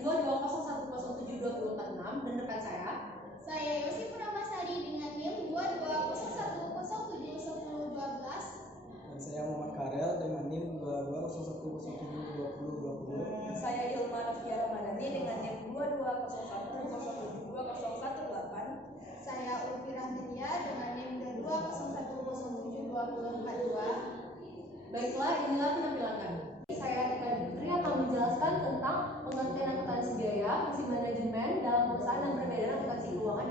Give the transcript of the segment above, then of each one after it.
NIM 220107246. Dan rekan saya Yosi Purnamasari dengan NIM 22010171012. Dan saya Muhammad Karel dengan NIM 22010172020. Saya Ilma Rafia Ramadhani dengan NIM 22010720118. Saya Ulfi Rahmilia dengan NIM 220107242. Baiklah, inilah penampilan kami. Saya Eka Putri akan menjelaskan tentang pengertian akuntansi biaya, fungsi manajemen dalam perusahaan dan perbedaan akuntansi keuangan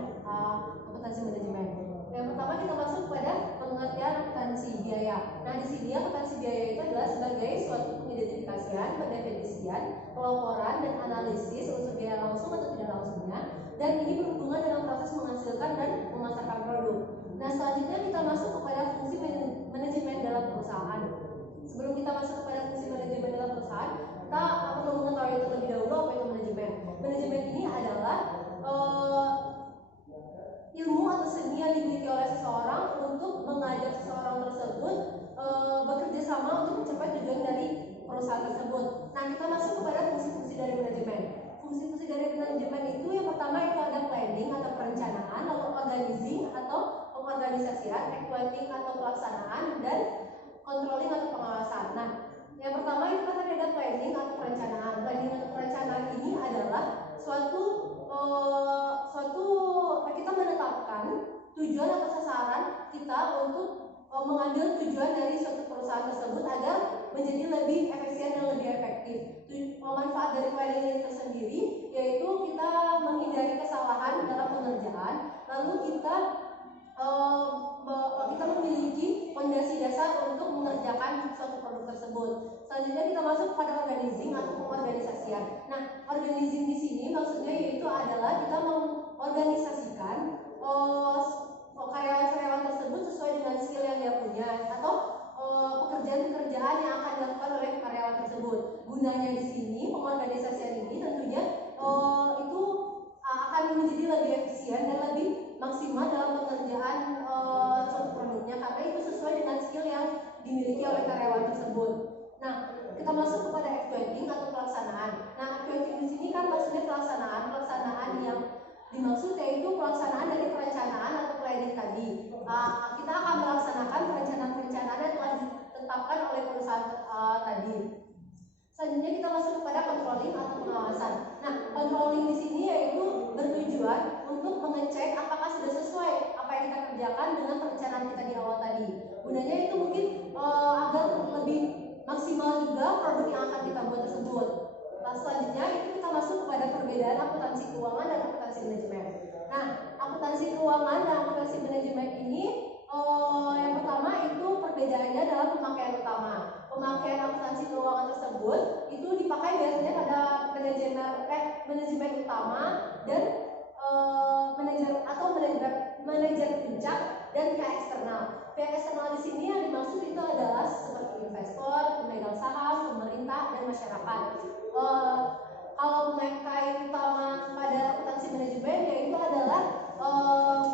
akuntansi manajemen. Yang pertama kita masuk pada pengertian akuntansi biaya. Nah, di sini akuntansi biaya itu adalah sebagai suatu pengidentifikasian, pendefinisian, pelaporan dan analisis unsur biaya langsung atau tidak langsungnya, dan ini berhubungan dengan proses menghasilkan dan memasarkan produk. Nah, selanjutnya kita masuk kepada fungsi manajemen dalam perusahaan. Sebelum kita masuk kepada fungsi manajemen dalam perusahaan, kita perlu mengetahui terlebih dahulu apa itu manajemen. Manajemen ini adalah ilmu atau seni yang dimiliki oleh seseorang untuk mengajak seseorang tersebut bekerja sama untuk mencapai tujuan dari perusahaan tersebut. Nah, kita masuk kepada fungsi-fungsi dari manajemen. Fungsi-fungsi dari manajemen itu yang pertama itu ada planning atau perencanaan, lalu organizing atau pengorganisasian, equating atau pelaksanaan, dan controlling atau pengawasan. Nah, yang pertama itu kan ada planning atau perencanaan. Planning atau perencanaan ini adalah suatu kita menetapkan tujuan atau sasaran kita untuk mengambil tujuan dari suatu perusahaan tersebut agar menjadi lebih efisien dan lebih efektif. Manfaat dari planning ini tersendiri yaitu kita menghindari kesalahan dalam pengerjaan, lalu kita memiliki fondasi dasar untuk mengerjakan suatu produk tersebut. Selanjutnya kita masuk pada organizing atau pengorganisasian. Nah, organizing di sini maksudnya yaitu adalah kita mengorganisasikan karyawan-karyawan tersebut sesuai dengan skill yang dia punya atau pekerjaan-pekerjaan yang akan dilakukan oleh karyawan tersebut. Gunanya di sini pengorganisasian ini tentunya itu akan menjadi lebih efisien dan lebih maksimal dalam pekerjaan suatu produknya karena itu sesuai dengan skill yang dimiliki oleh karyawan tersebut. Nah, kita masuk kepada actuating atau pelaksanaan. Nah, actuating di sini kan maksudnya pelaksanaan yang dimaksud yaitu pelaksanaan dari perencanaan atau planning tadi. Kita akan melaksanakan perencanaan-perencanaan yang telah ditetapkan oleh perusahaan tadi. Selanjutnya kita masuk kepada controlling atau pengawasan. Nah, controlling di sini yaitu bertujuan untuk mengecek apakah sudah sesuai apa yang kita kerjakan dengan perencanaan kita di awal tadi. Gunanya itu mungkin agar lebih maksimal juga produk yang akan kita buat tersebut. Nah, selanjutnya itu kita masuk kepada perbedaan akuntansi keuangan dan akuntansi manajemen. Nah, akuntansi keuangan dan akuntansi manajemen ini yang pertama itu perbedaannya dalam pemakaian utama. Pemakaian akuntansi keuangan tersebut itu dipakai biasanya pada manajemen utama dan manajer puncak dan pihak eksternal. Pihak eksternal di sini yang dimaksud itu adalah seperti investor, pemegang saham, pemerintah, dan masyarakat. Kalau pemakaian utama pada akuntansi manajemen yaitu adalah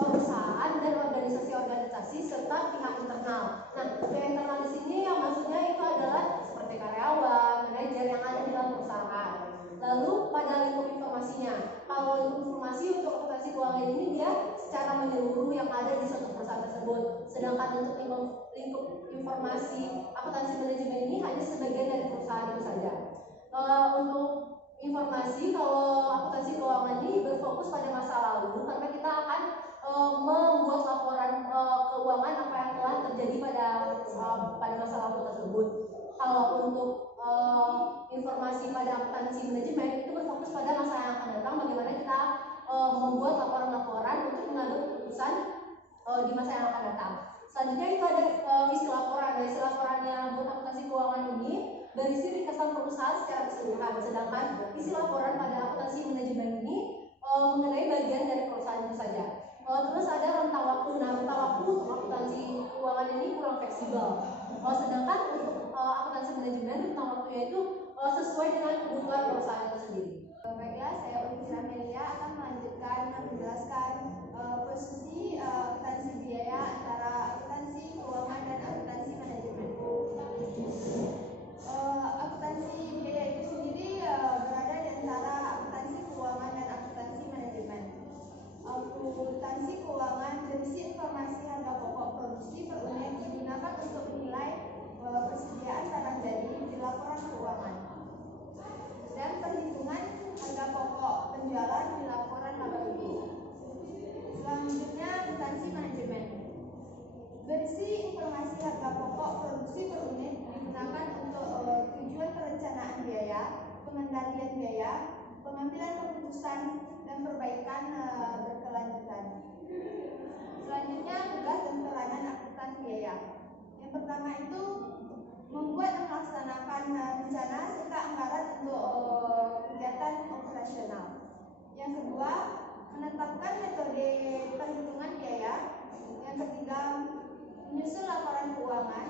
perusahaan dan organisasi-organisasi serta pihak internal. Nah, pihak internal di sini yang maksudnya itu adalah seperti karyawan, manajer yang ada di dalam perusahaan. Lalu pada lingkup informasinya, kalau lingkup informasi untuk akuntansi keuangan ini dia secara menyeluruh yang ada di suatu perusahaan tersebut. Sedangkan untuk lingkup informasi akuntansi manajemen ini hanya sebagian dari perusahaan itu saja. Untuk informasi kalau akuntansi keuangan ini berfokus pada masa lalu karena kita akan membuat laporan keuangan apa yang telah terjadi pada masa lalu tersebut. Kalau untuk informasi pada akuntansi manajemen itu berfokus pada masa yang akan datang, bagaimana kita membuat laporan-laporan untuk mengambil keputusan di masa yang akan datang. Selanjutnya itu ada isi laporan. Nah, isi laporannya buat akuntansi keuangan ini berisi ringkasan perusahaan secara keseluruhan, sedangkan isi laporan pada akuntansi manajemen ini mengenai bagian dari perusahaan itu saja. Terus ada rentang waktu. Nah, rentang waktu untuk akuntansi keuangan ini kurang fleksibel. Sedangkan untuk akuntansi manajemen rentang waktunya itu sesuai dengan kebutuhan perusahaan itu sendiri. Baiklah, saya Ulfi Rahmilia akan melanjutkan menjelaskan posisi akuntansi biaya antara akuntansi keuangan dan akuntansi manajemen. Akuntansi biaya itu sendiri berada di antara harga pokok produksi per unit digunakan untuk tujuan perencanaan biaya, pengendalian biaya, pengambilan keputusan, dan perbaikan berkelanjutan. Selanjutnya, tugas dan peranan akuntan biaya. Yang pertama itu membuat dan melaksanakan rencana serta anggaran untuk kegiatan operasional. Yang kedua, menetapkan metode perhitungan biaya. Yang ketiga, menyusun laporan keuangan.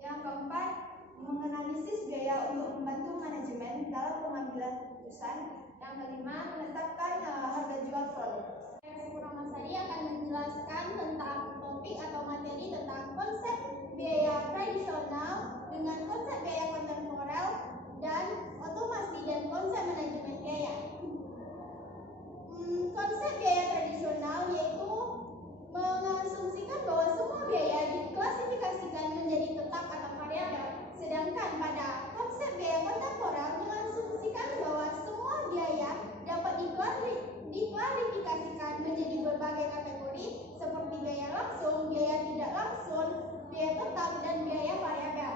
Yang keempat, menganalisis biaya untuk membantu manajemen dalam pengambilan keputusan. Yang kelima, menetapkan harga jual produk. Purnamasari akan menjelaskan tentang topik atau materi tentang konsep biaya tradisional dengan konsep biaya kontemporer dan otomasi dan konsep manajemen biaya. Konsep biaya tradisional yaitu mengasumsikan bahwa semua biaya diklasifikasikan menjadi tetap atau variabel, sedangkan pada konsep biaya kontemporer mengasumsikan bahwa semua biaya dapat diklasifikasikan menjadi berbagai kategori seperti biaya langsung, biaya tidak langsung, biaya tetap, dan biaya variabel.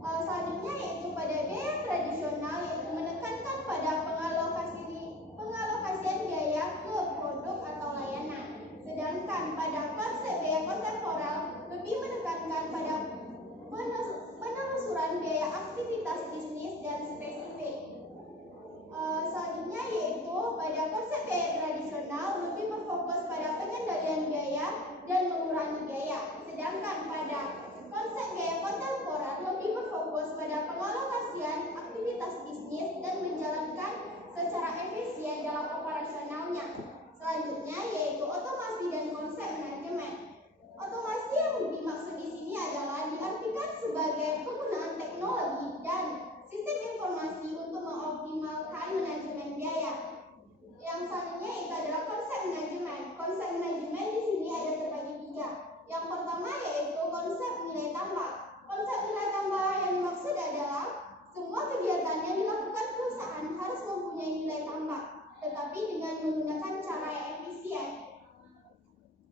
Selanjutnya yaitu pada biaya tradisional yaitu menekankan pada pengalokasian biaya ke produk atau layanan. Sedangkan pada konsep biaya kontemporer lebih menekankan pada penelusuran biaya aktivitas bisnis dan spesifik. Selanjutnya yaitu pada konsep biaya tradisional lebih berfokus pada pengendalian biaya dan mengurangi biaya. Sedangkan pada konsep biaya kontemporer lebih berfokus pada pengalokasian aktivitas bisnis dan menjalankan secara efisien dalam operasionalnya. Selanjutnya yaitu otomasi dan konsep manajemen. Otomasi yang dimaksud di sini adalah diartikan sebagai penggunaan teknologi dan sistem informasi untuk mengoptimalkan manajemen biaya. Yang selanjutnya itu adalah konsep manajemen. Konsep manajemen di sini ada terbagi tiga. Yang pertama yaitu konsep nilai tambah. Konsep nilai tambah yang dimaksud adalah semua kegiatan yang dilakukan perusahaan harus mempunyai nilai tambah, tetapi dengan menggunakan cara yang efisien.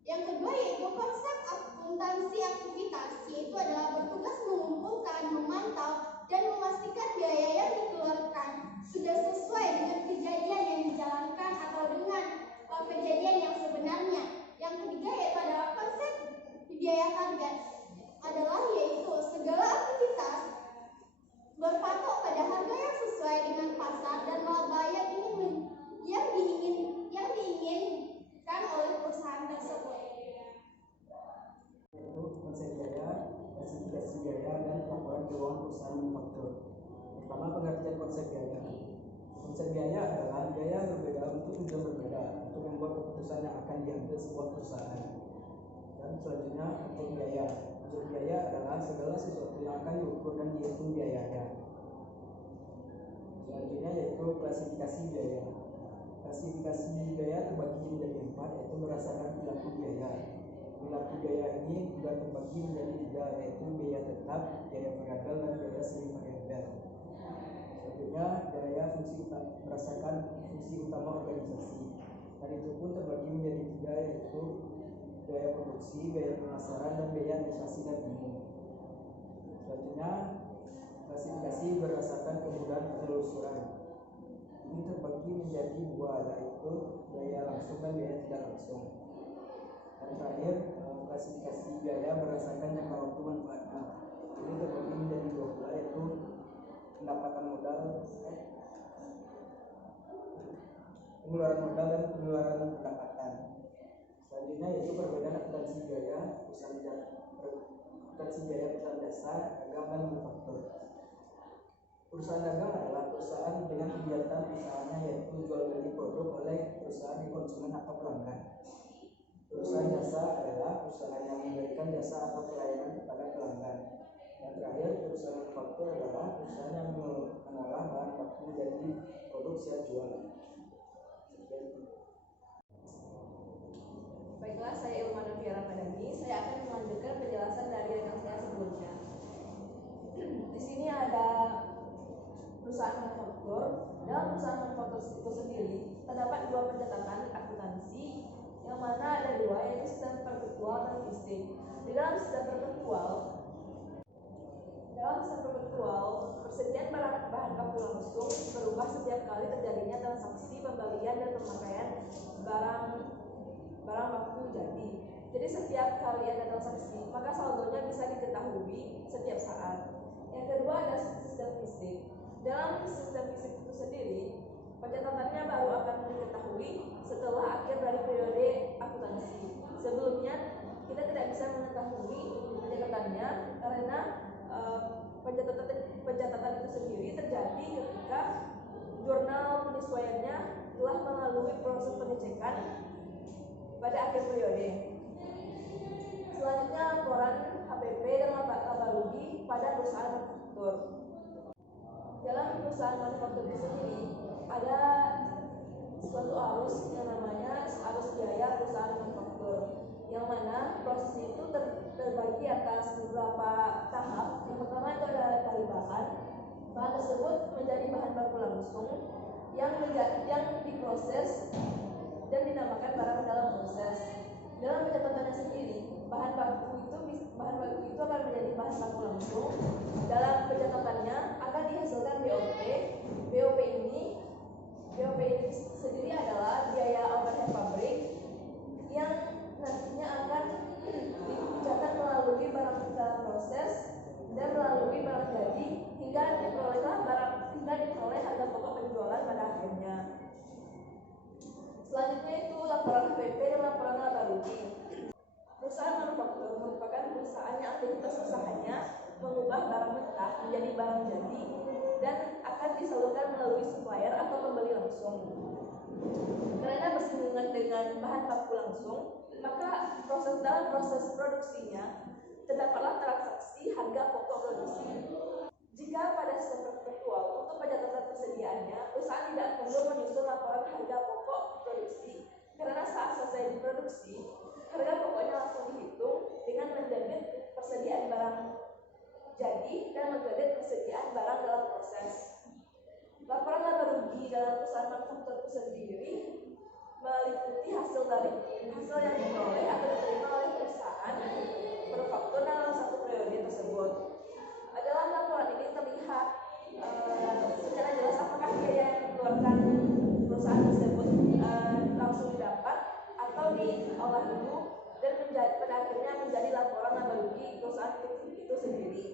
Yang kedua yaitu konsep akuntansi aktivitas, yaitu adalah bertugas mengumpulkan, memantau, dan memastikan biaya yang dikeluarkan sudah sesuai dengan kejadian yang dijalankan atau dengan kejadian yang sebenarnya. Yang ketiga yaitu adalah konsep biaya target, adalah yaitu segala aktivitas berpatok pada harga yang sesuai dengan pasar dan laba yang diinginkan oleh perusahaan tersebut. Yaitu konsep biaya, klasifikasi biaya, dan laporan keuangan perusahaan manufaktur. Pertama, pengertian konsep biaya. Konsep biaya adalah biaya berbeda untuk tujuan berbeda untuk membuat keputusan yang akan diambil sebuah perusahaan. Dan selanjutnya, objek biaya. Objek biaya adalah segala sesuatu yang akan diukur dan dihitung biayanya. Selanjutnya yaitu klasifikasi biaya. Klasifikasi biaya terbagi menjadi 4, yaitu berdasarkan perilaku biaya. Perilaku biaya ini juga terbagi menjadi 3, yaitu biaya tetap, biaya variabel, dan biaya semi variabel. Selanjutnya, biaya berdasarkan fungsi utama organisasi. Dan itu pun terbagi menjadi 3, yaitu biaya produksi, biaya pemasaran, dan biaya administrasi dan umum. Selanjutnya, klasifikasi berdasarkan kemudahan penelusuran. Ini terbagi menjadi 2, yaitu biaya langsung dan biaya tidak langsung. Dan terakhir, klasifikasi biaya berdasarkan jangka waktu manfaatnya. Ini terbagi menjadi 2, yaitu pendapatan modal, pengeluaran modal, dan pengeluaran pendapatan. Selanjutnya yaitu perbedaan akuntansi biaya perusahaan jasa, dagang, dan manufaktur. Perusahaan dagang adalah perusahaan dengan kegiatan usahanya yaitu jual beli produk oleh perusahaan konsumen atau pelanggan. Perusahaan jasa adalah perusahaan yang memberikan jasa atau pelayanan kepada pelanggan. Dan terakhir, perusahaan manufaktur adalah perusahaan yang mengolah bahan baku menjadi produk siap jual. Baiklah, saya Ilmana Fiera Madani. Saya akan melanjutkan penjelasan dari rekan saya sebelumnya. Di sini ada perusahaan manufaktur. Dalam perusahaan manufaktur itu sendiri terdapat 2 pencatatan akuntansi, yang mana ada 2, yaitu sistem perpetual dan leasing. Di dalam sistem perpetual, persediaan bahan baku langsung berubah setiap kali terjadinya transaksi pembelian dan pemakaian barang baku jadi. Jadi setiap kali ada transaksi, maka saldonya bisa diketahui setiap saat. Yang kedua ada sistem fisik. Dalam sistem fisik itu sendiri, pencatatannya baru akan diketahui setelah akhir dari periode akuntansi. Sebelumnya kita tidak bisa mengetahui pencatatannya karena pencatatan itu sendiri terjadi ketika jurnal penyesuaiannya telah melalui proses pengecekan pada akhir periode. Selanjutnya laporan HPP dan laba rugi pada perusahaan manufaktur. Dalam perusahaan manufaktur itu sendiri ada suatu arus yang namanya arus biaya perusahaan manufaktur, yang mana prosesnya itu terbagi atas beberapa tahap. Yang pertama itu ada dari bahan tersebut menjadi bahan baku langsung yang diproses dan dinamakan barang dalam proses. Dalam pencatatannya sendiri, bahan baku itu akan menjadi bahan baku langsung. Dalam pencatatannya akan dihasilkan BOP. BOP ini sendiri adalah biaya overhead pabrik yang nantinya akan dicatat melalui barang dalam proses dan melalui barang jadi hingga diperoleh harga pokok penjualan pada akhirnya. Selanjutnya itu laporan HPP dan laporan laba rugi. Perusahaan manufaktur merupakan perusahaan yang aktivitas usahanya mengubah barang mentah menjadi barang jadi dan akan disalurkan melalui supplier atau pembeli langsung. Karena bersinggungan dengan bahan baku langsung, maka dalam proses produksinya terdapatlah transaksi harga pokok produksi. Jika pada sistem perpetual untuk pencatatan persediaannya, perusahaan tidak perlu menyusun laporan harga pokok produksi karena saat selesai diproduksi, harga pokoknya langsung dihitung dengan mendebit persediaan barang jadi dan mendebit persediaan barang dalam proses. Laporan laba rugi dalam perusahaan manufaktur itu sendiri meliputi hasil yang diperoleh atau diterima oleh perusahaan manufaktur dalam satu periode tersebut. Dalam laporan ini terlihat secara jelas apakah biaya yang dikeluarkan perusahaan tersebut langsung didapat atau diolah dulu dan pada akhirnya menjadi laporan laba rugi perusahaan itu sendiri.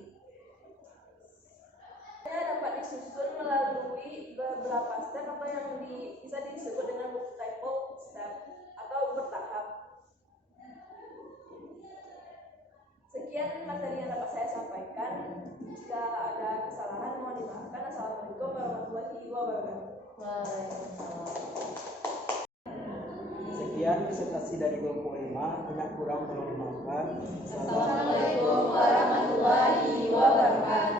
Dapat disusun melalui beberapa step atau yang bisa disebut dengan multiple step atau bertahap. Sekian materi yang dapat saya sampaikan. Jika ada kesalahan mohon dimaafkan. Assalamualaikum warahmatullahi wabarakatuh. Sekian presentasi dari kelompok 5. Tidak kurang tolong dimaafkan. Assalamualaikum warahmatullahi wabarakatuh.